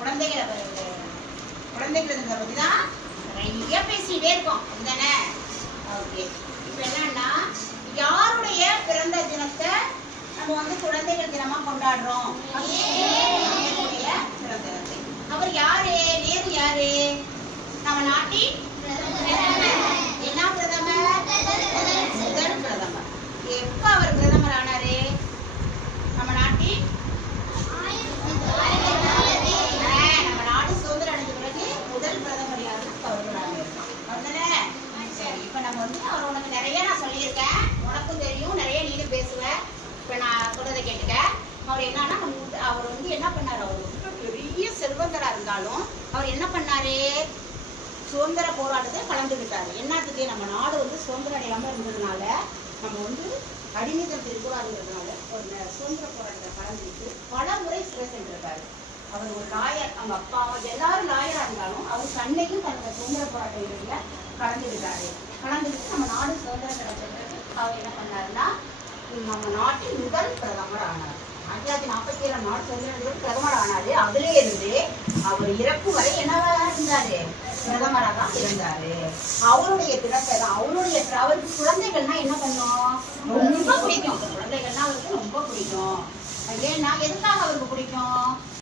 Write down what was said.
குழந்தைகளை பற்றி தான் நிறைய பேசிக்கிட்டே இருக்கோம் தானே. ஓகே, இப்போ என்னன்னா யாருடைய பிறந்த தினத்தை நம்ம வந்து குழந்தைகள் தினமா கொண்டாடுறோம்? பிறந்த தினத்தை. அவர் யாரு? நேரு யாரு? நம்ம நாட்டின் என்ன பிரதமர்? முதல் பிரதமர். எப்ப அவர் பிரதமர் ஆனாரு? நம்ம நாட்டின் நம்ம நாடு சுதந்திரம் அடைஞ்ச பிறகு முதல் பிரதமர் யாருன்னு அவர்களாக இருக்காங்க. சரி, இப்ப நம்ம வந்து அவர் உனக்கு நிறைய நான் சொல்லியிருக்கேன், உனக்கும் தெரியும், நிறைய நீனும் பேசுவ. இப்ப நான் சொல்றதை கேட்டுக்க. அவர் என்னன்னா அவர் வந்து என்ன பண்ணாரு? அவர் பெரிய செல்வந்தரா இருந்தாலும் அவர் என்ன பண்ணாரு? சுதந்திர போராட்டத்தை கலந்துக்கிட்டாரு. என்னத்துக்கு? நம்ம நாடு வந்து சுதந்திரம் அடையாம இருந்ததுனால, நம்ம வந்து அடிமைத்தனத்தில் இருக்கக்கூடாதுங்கிறதுனால ஒரு சுதந்திர போராட்டத்தை கலந்துக்கிட்டு பல முறை சிறை சென்றிருக்காரு. அவர் ஒரு லாயர், அவங்க அப்பா எல்லாரும் லாயரா இருந்தாலும் அவர் தன்னையும் தன்னோட சுதந்திர போராட்ட வீரர்ல கலந்துக்கிட்டாரு. கலந்துக்கிட்டு நம்ம நாடு சுதந்திரம் கிடைச்ச பிறகு அவர் என்ன பண்ணாருன்னா நம்ம நாட்டின் முதல் பிரதமர் ஆனார். 1947 நாடு சுதந்திரம் பிரதமர் ஆனாரு. அதுல இருந்து அவர் இறப்பு வரை என்னவா இருந்தாரு? பிரதமராக தான் இருந்தாரு. அவருடைய தினத்தை தான் அவருக்கு குழந்தைகள்னா என்ன பண்ணும்? ரொம்ப பிடிக்கும். குழந்தைகள்னா அவருக்கு ரொம்ப பிடிக்கும். ஏன்னா எதுக்காக அவருக்கு பிடிக்கும்?